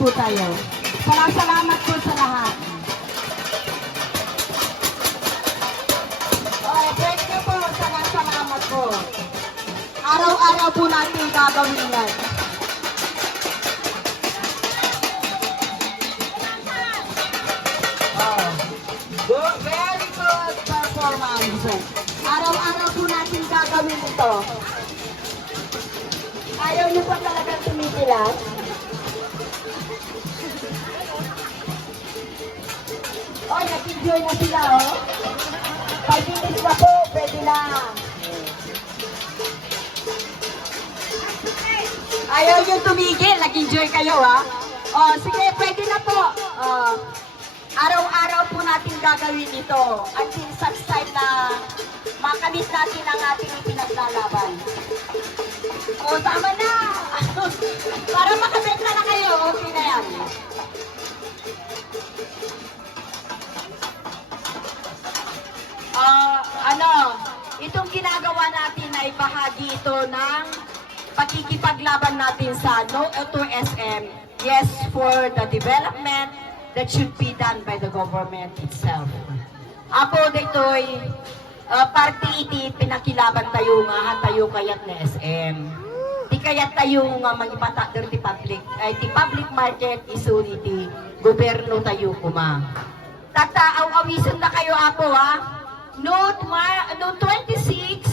po tayo. Salamat po sa lahat. Thank you po. Salamat po. Araw-araw po natin gagawin yan. Good, very good performance. Araw-araw po natin gagawin ito. Ayaw niyo pa talaga tumigilan? Oh, nag-enjoy na sila, oh. 5 minutes na po, pwede na. Ayaw niyo tumigil, nag-enjoy kayo, ha? Oh, sige, pwede na po. Araw-araw po natin gagawin ito until such time na makamit natin ang ating pinaglalaban. O, tama na! Para makabenta na kayo, okay na yan. Itong ginagawa natin ay bahagi ito ng pakikipaglaban natin sa No to SM. Yes, for the development that should be done by the government itself. Ako dito'y parte iti pinakilaban tayo nga tayo kayat na SM. Di kayat tayo nga magipata ti public. Ay ti public market iso iti gobyerno tayo kuma. Tataaw-awisan na kayo ako ha. Note 26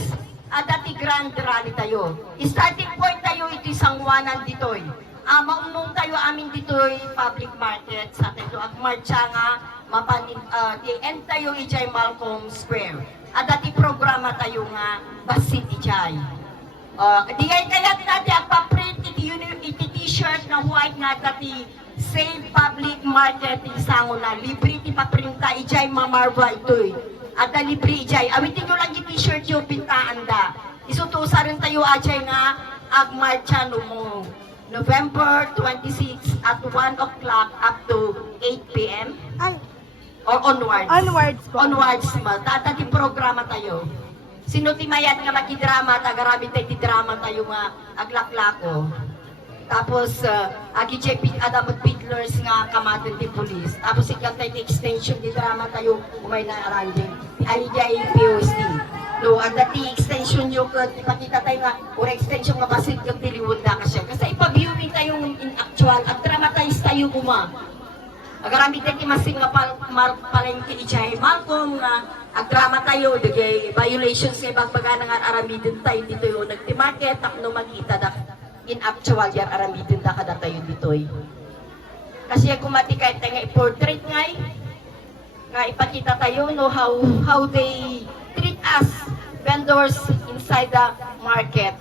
dati grand rally tayo. Starting point tayo iti Sangwanan ditoy. Maunong tayo amin ditoy public market sa tayo agmarcha nga mapanin end tayo ijay Malcolm Square. Dati programa tayo nga basit ijay. Di kaya natin agpa-print iti t-shirt na white nga dati save public market isango na libre iti paprinta ijay mamarva itoy. At libre ijay. Awitin nyo lang yung t-shirt yung pintaan da. Isutusa rin tayo ajay nga agmarcha no mo. November 26 at 1 o'clock up to 8 p.m. Or onwards. Onwards po. Onwards ma. Tatati programa tayo. Sino ti mayat nga makidrama, tagarabit tayo ti drama tayo nga aglaklako. Tapos, agi JP Adamot Pitlers nga kamatin ti police. Tapos, ikan tayo ti extension ti drama tayo umay na arranging. Ay, jay POSD. No, ang dati extension yung ipakita tayo nga, or extension nga basit yung tiliwod na kasi. Kasi ipabiewing tayo in actual, at dramatize tayo kuma. Agaramit tayo ti masing nga palengke ijay Malcolm nga, agdrama tayo, digay violations nga bagbaga nga aramidin tayo dito yung nagtimarket, takno makita da in actual yan aramidin da kada tayo ditoy. Kasi kung matikay tayo nga i-portrait nga ipakita tayo no how they treat us vendors inside the market.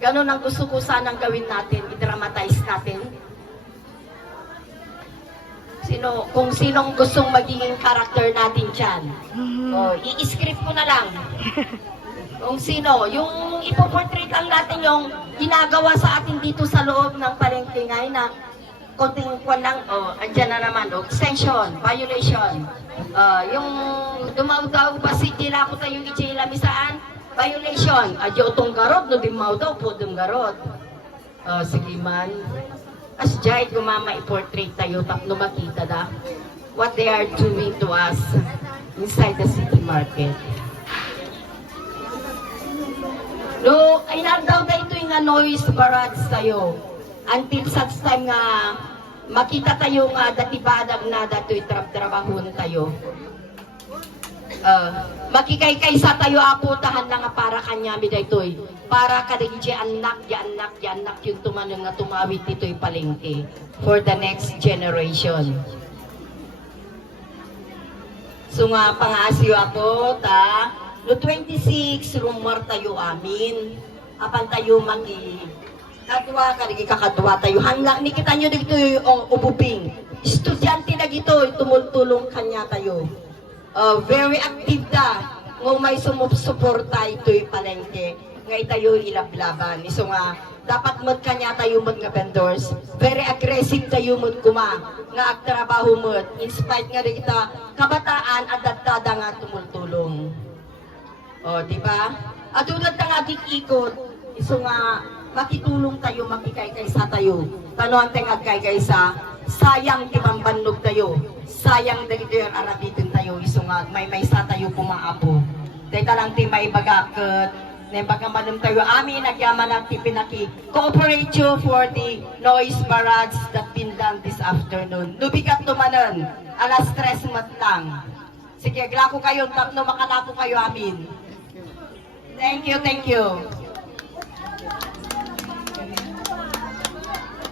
Ganun ang gusto ko sanang gawin natin, i-dramatize natin. Kung sinong gustong magiging character natin dyan. I-script ko na lang. Kung sino, yung ipoportrait lang natin yung ginagawa sa atin dito sa loob ng palengke ngayon na konting kwan lang, andyan na naman, extension, violation. Yung dumaw-daw ba si Gila ko tayo lamisaan, violation. Adyo itong garot, no dimaw daw po itong garot. Sige man. As jay, gumama i-portrait tayo, tapno makita da what they are doing to us inside the city market. No, ay daw da ito yung noise barrage tayo. Until such time nga makita tayo nga dati badag na dato'y trabahon tayo. Makikaykaysa tayo aputahan na nga para kanya mi daytoy. Para kadagi anak yung tumanong nga tumawit dito'y palengke for the next generation. So nga pangasyo ako ta no 26 rumor tayo amin. Apan tayo kadwa kadagi kakadwa tayo. Hangla ni kita nyo dito ububing. Estudyante na gito tumultulong kanya tayo. Very active da. Ngong may sumusuporta ito'y palengke. Nga itayo ilablaban. So nga, dapat mod kanya tayo mod nga vendors. Very aggressive tayo mod kuma. Nga agtrabaho mod. In spite nga rin kita, kabataan at dadada nga tumultulong. O, di ba? At tulad nga ikot. So nga, makitulong tayo, makikaykaysa tayo. Tanuan tayo agkaykaysa, sayang tibambanlog tayo, sayang dagito yung arabitin tayo, iso nga, may sa tayo pumaapo. Teka lang ti may bagakot, na bagamanum tayo amin, nagyaman at pinaki-cooperate you for the noise barrage that been done this afternoon. Nubigat tumanan, alas 3 matlang. Sige, glako kayo, tatlo makalako kayo amin. Thank you, thank you.